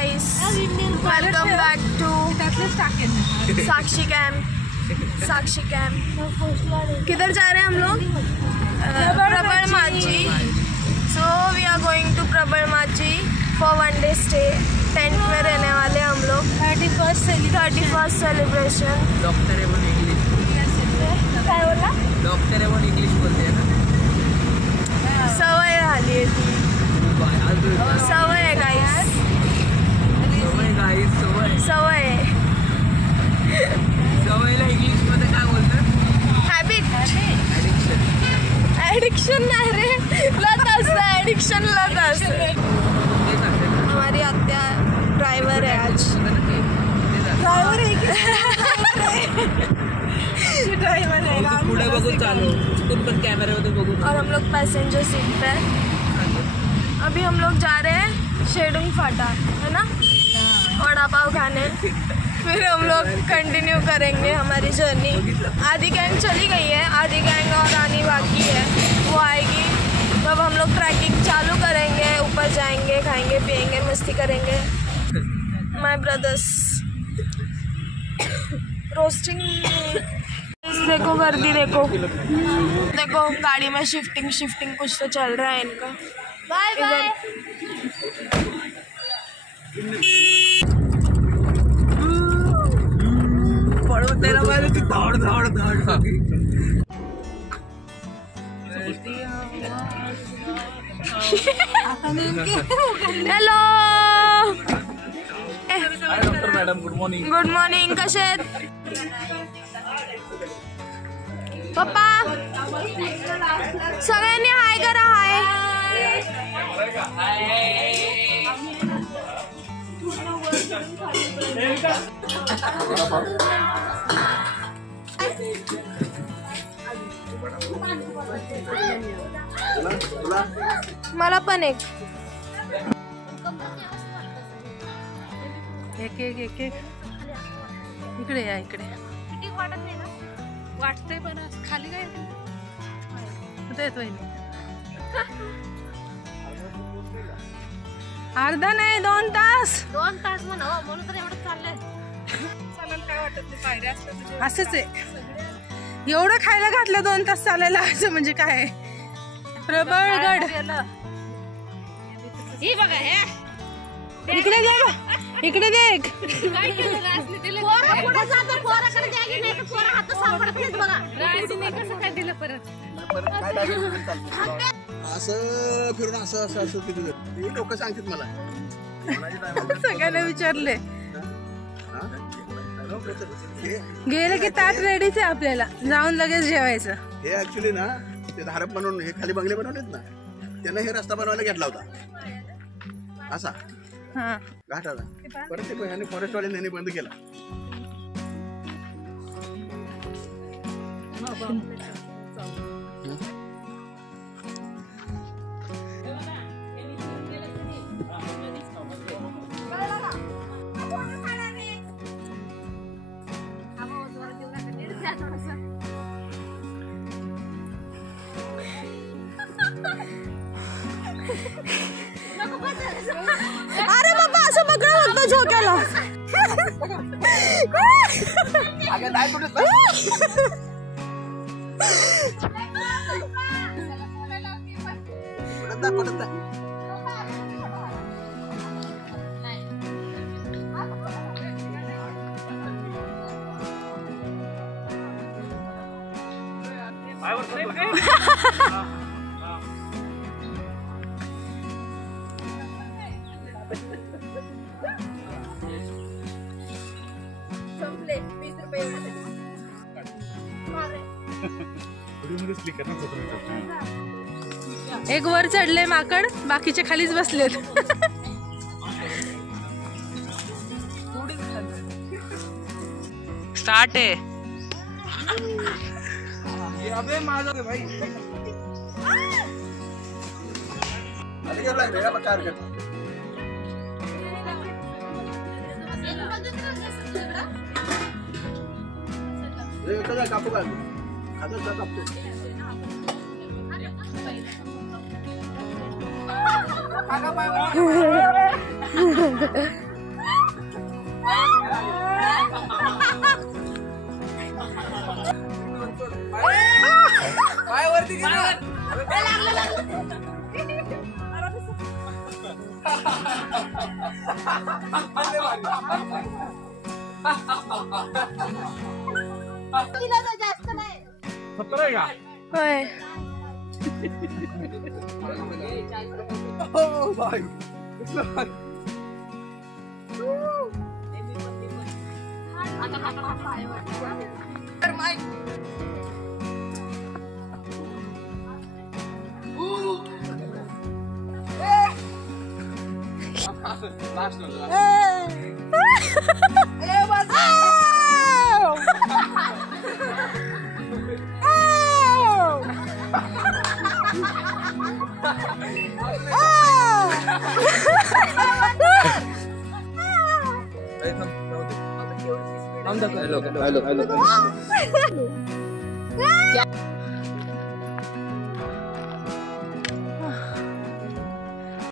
guys, welcome back to Sakshi camp. किधर जा रहे हैं हम लोग? प्रबल माची। So we are going to प्रबल माची for 1 day stay। टेंट में रहने वाले हम लोग। 31st celebration. डॉक्टर एवं इंग्लिश काय बोला? डॉक्टर एवं इंग्लिश बोलते हैं ना। सवय झाली आहे ती। सवय आहे गाईस। सवयला इंग्लिश मध्ये काय बोलतात? हॅबिट। एडिक्शन नाही रे, लत असतं। एडिक्शन लत असतं। हमारी आत्या ड्राइवर है आज। ड्राइवर है कि ड्राइवर है। पुढे बघून चालू, पण कॅमेऱ्यामध्ये बघून। और हम लोग पैसेंजर सीट पे। अभी हम लोग जा रहे हैं शेडुंग फाटा, है ना, वड़ा पाव खाने। फिर हम लोग कंटिन्यू करेंगे हमारी जर्नी। आधी गैंग चली गई है, आधी गैंग और आनी बाकी है, वो आएगी तब हम लोग ट्रैकिंग चालू करेंगे। ऊपर जाएंगे, खाएंगे पिएंगे, मस्ती करेंगे। माय ब्रदर्स रोस्टिंग। देखो गर्दी, देखो गाड़ी में शिफ्टिंग कुछ तो चल रहा है इनका। Bye bye. तेरा वाले की दौड़। Hello doctor madam, good morning. कसे आहेत पप्पा? सगळ्यांनी हाय करा। हाय। मला पण एक इकडे या, इकडे वाटतंय पण खाली काय येतोय। अर्धा नाही 2 तास म्हणा, म्हणून तर एवढं चाललंय। चालायला काय वाटत नाही, पायऱ्या असल्या असंच आहे। एवढं खायला घातलं 2 तास चालायला, असं म्हणजे काय? प्रबळगड इकडे दे, इकडे देख। असं फिरून असं किती लोक सांगतात मला। सगळ्यांना विचारले, गेलं की ताट रेडीच आहे आपल्याला, जाऊन लगेच जेवायचं। हे ऍक्च्युली ना, ते धारप म्हणून हे खाली बंगले बनवलेत ना, त्यांना हे रस्ता बनवायला घेतला होता असा घाटाला। परत ते फॉरेस्ट वाल्यांनी बंद केला। अरे बाबा, असं बघा होतं झोक्याला। संपले 20 रुपये। एक वर चढले माकड, बाकीचे खालीच बसलेत। स्टार्ट आहे। अबे माझा भाई कापू का? कापतो। होय.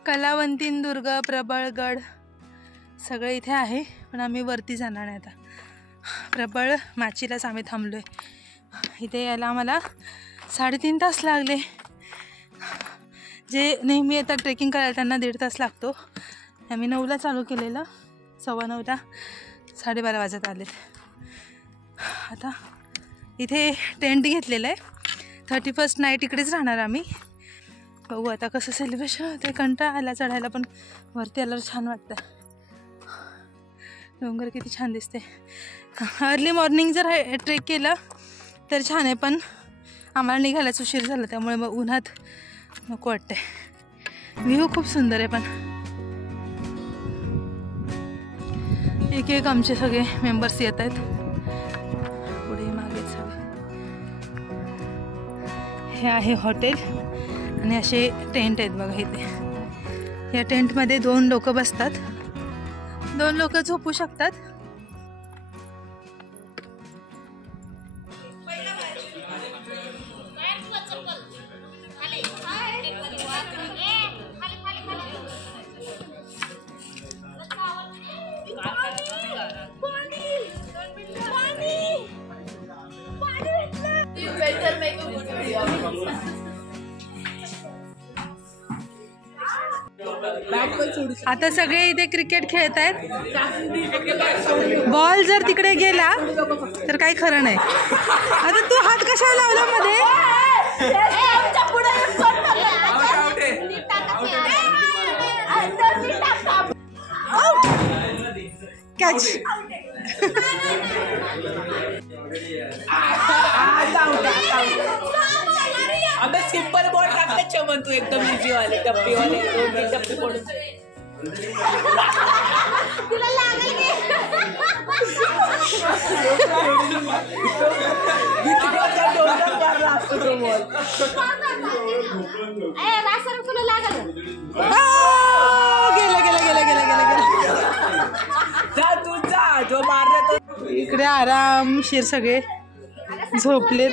कलावंतीन दुर्ग, प्रबळगड सगळं इथे आहे, पण आम्ही वरती जाणार नाही आता. प्रबळ माचीलाच आम्ही थांबलोय. इथे यायला आम्हाला 3.5 तास लागले. जे नेहमी येतात ट्रेकिंग करायला त्यांना 1.5 तास लागतो. आम्ही 9ला चालू केलेलं, 9:15ला 12:30 वाजत आलेत. आता इथे टेंट घेतलेलं आहे. 31st नाईट इकडेच राहणार आम्ही. बघू आता कसं सेलिब्रेशन होतं. कंटाळा आला चढायला, पण वरती आल्यावर छान वाटतं. डोंगर किती छान दिसते. अर्ली मॉर्निंग जर ट्रेक केलं तर छान आहे, पण आम्हाला निघायलाच उशीर झाला, त्यामुळे मग उन्हात नको वाटते. व्ह्यू खूप सुंदर आहे, पण एक एक आमचे सगळे मेंबर्स येत आहेत पुढे मागे सगळे. हे आहे हॉटेल आणि असे टेंट आहेत बघा इथे. या टेंटमध्ये 2 लोक बसतात, 2 लोक झोपू शकतात. आता सगळे इथे क्रिकेट खेळत आहेत. बॉल जर तिकडे गेला तर काही खरं नाही. आता तू हात कशाला लावला मध्ये? कॅच. अबे सिंपल बॉल टाकते चमन तू एकदम इजी वाले टप्पी वाले 2-3 टप्पी पडून तुला लागेल की तुला लागल. गेला गेला गेला गेला गेला गेला. जा तू जा, जो मारला तो. इकडे आरामशीर सगळे झोपलेत.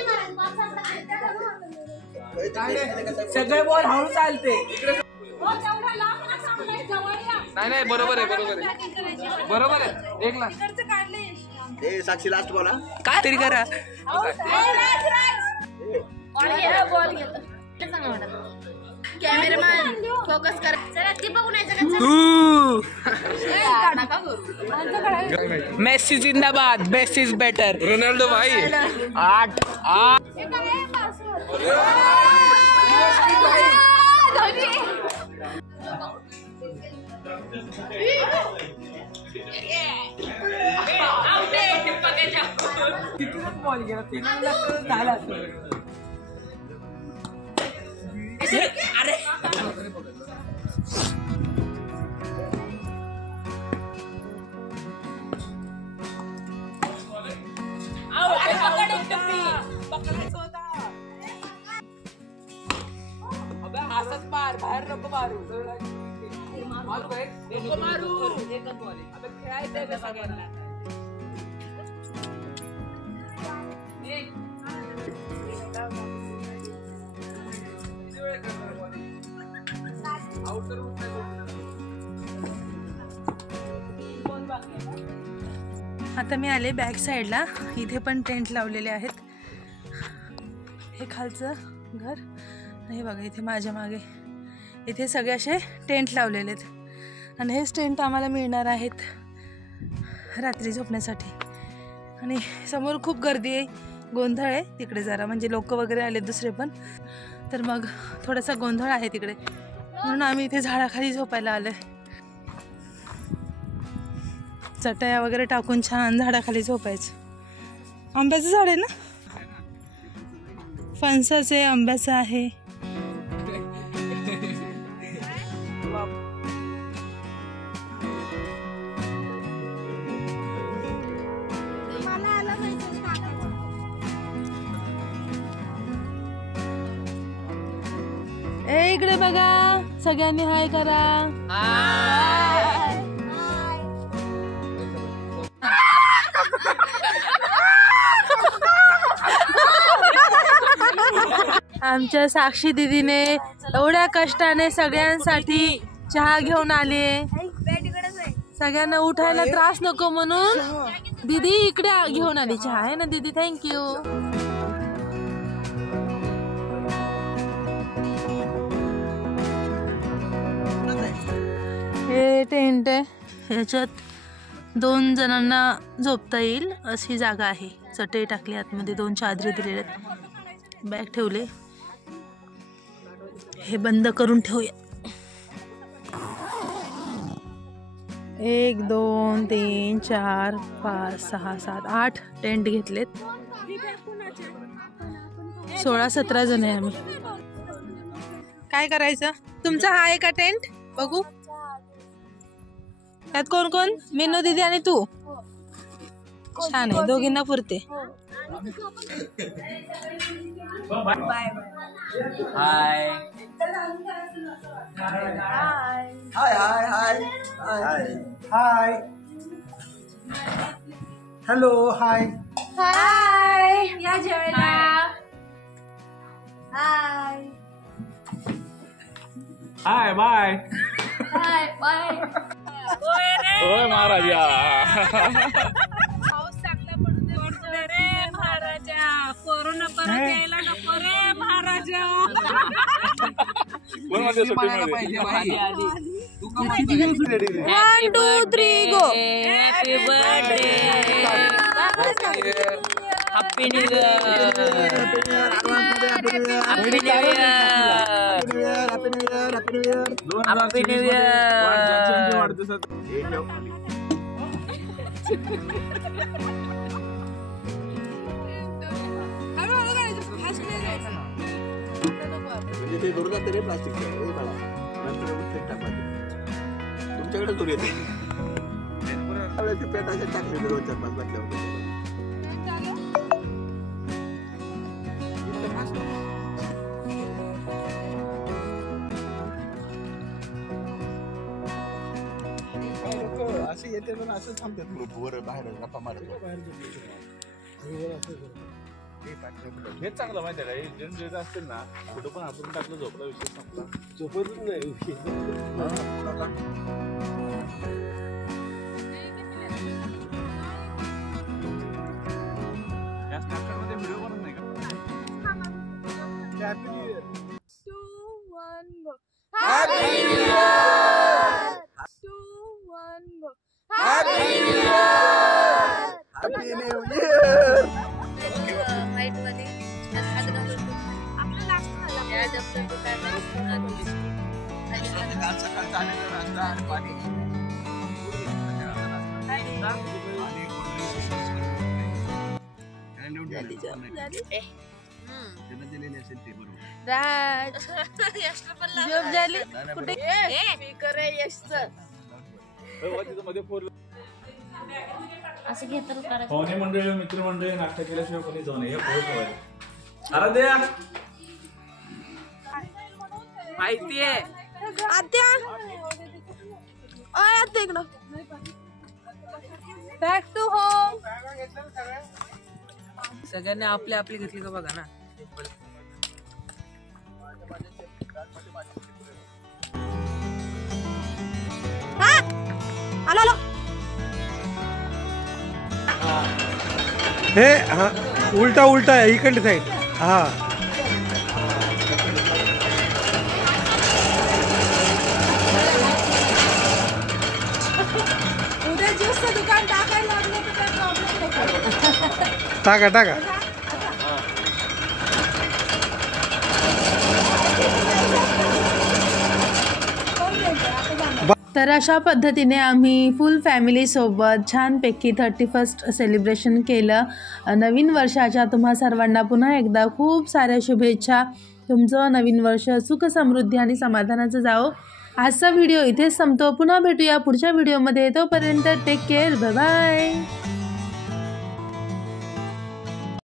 सगळे बॉल हळू चालते. नाही बरोबर आहे बरोबर आहे 1 लाख. ए साक्षी लास्ट बॉल. काय तरी करा. कॅमेरामॅन फोकस कर. चला ती बघून मेसी जिंदाबाद. Messi is better. रोनाल्डो भाई 8 बॉल गेला 3 झाला. अरे असंच मार, बाहेर नको मारू. नको मारू. आता खेळायचं आहे सगळ्यांना. आता मी आले बॅक साईडला. इथे पण टेंट लावलेले आहेत. हे खालचं घर हे बघा. इथे माझ्या मागे इथे सगळे असे टेंट लावलेले आहेत. आणि हेच टेंट आम्हाला मिळणार आहेत रात्री झोपण्यासाठी. आणि समोर खूप गर्दी आहे, गोंधळ आहे तिकडे जरा, म्हणजे लोक वगैरे आले दुसरे पण, तर मग थोडासा गोंधळ आहे तिकडे, म्हणून आम्ही इथे झाडाखाली झोपायला आलोय. चटया वगैरे टाकून छान झाडाखाली झोपायचं. आंब्याचं झाड आहे ना, फणसाचं आहे, आंब्याचं आहे. ए इकडे बघा, सगळ्यांनी हाय करा. आमच्या साक्षी दीदीने एवढ्या कष्टाने सगळ्यांसाठी चहा घेऊन आले. सगळ्यांना उठायला त्रास नको म्हणून दीदी इकडे घेऊन आली चहा, आहे ना दीदी? थँक्यू. हे टेंट आहे, ह्याच्यात 2 जणांना झोपता येईल अशी जागा आहे. चटई टाकली आतमध्ये, 2 चादरी दिलेल्या आहेत, बॅग ठेवले. हे बंद करून ठेवूया. 1 2 3 4 5 6 7 8 टेंट घेतलेत. 16-17 जण आहे आम्ही. काय करायचं? तुमचा हा आहे का टेंट? बघू त्यात कोण कोण? मीनू दीदी आणि तू. छान आहे, दोघींना पुरते. हाय हाय हॅलो हाय हाय या जेवायला. Hi hi bye. Hi bye. होय महाराजा. पाऊस चांगला पडू दे रे महाराजा, कोरोना परत यायला नको रे महाराजा. कोण मध्ये सुट्टी मिळाली? 1 2 3 go. Happy birthday. Happy new year. Happy new year. Happy new year. म्हणजे ते धरून जाते रे प्लास्टिकचं. तुमच्याकडे दूर येते पेट असे टाकले 2-4-5 बाटल्या. असे येते पण असं थांबतात वर बाहेर गप्पा मारत. हेच चांगलं माहिती आहे का? जण जे असतील ना कुठं पण आपण टाकलं झोपला विषय संपला. झोपतच नाही. या स्नॅपचॅटमध्ये व्हिडिओ बनत नाही का? 2 1 go. Happy new year. 2 1 go. Happy new year. Happy new year. वाईट मध्ये हात घालून आपलं लास्ट झाला. या दप्तर काल सकाळचा आलेला नाश्ता आणि पाणी. दिलेली असेल ते बरोबर. झोप झाली कुठे? स्पीकर आहे यशचं. असं घेत पाहुणे मंडळी मित्रमंडळी नाश्ता केल्याशिवाय कोणी जाऊ नये. आराध्या माहितीये आत्या आत्या इकडं. Back to home. सगळ्यांनी आपली आपली घेतली का बघा ना. आलो. हे हा उलटा उलटा आहे इकडली साईड. हा टाका टाका. तर अशा पद्धतीने आम्ही फुल फॅमिलीसोबत छानपैकी 31st सेलिब्रेशन केलं. नवीन वर्षाच्या तुम्हा सर्वांना पुन्हा एकदा खूप साऱ्या शुभेच्छा. तुमचं नवीन वर्ष सुख समृद्धी आणि समाधानाचं जावो. आजचा व्हिडिओ इथेच संपतो. पुन्हा भेटूया पुढच्या व्हिडिओमध्ये. तोपर्यंत टेक केअर. Bye bye.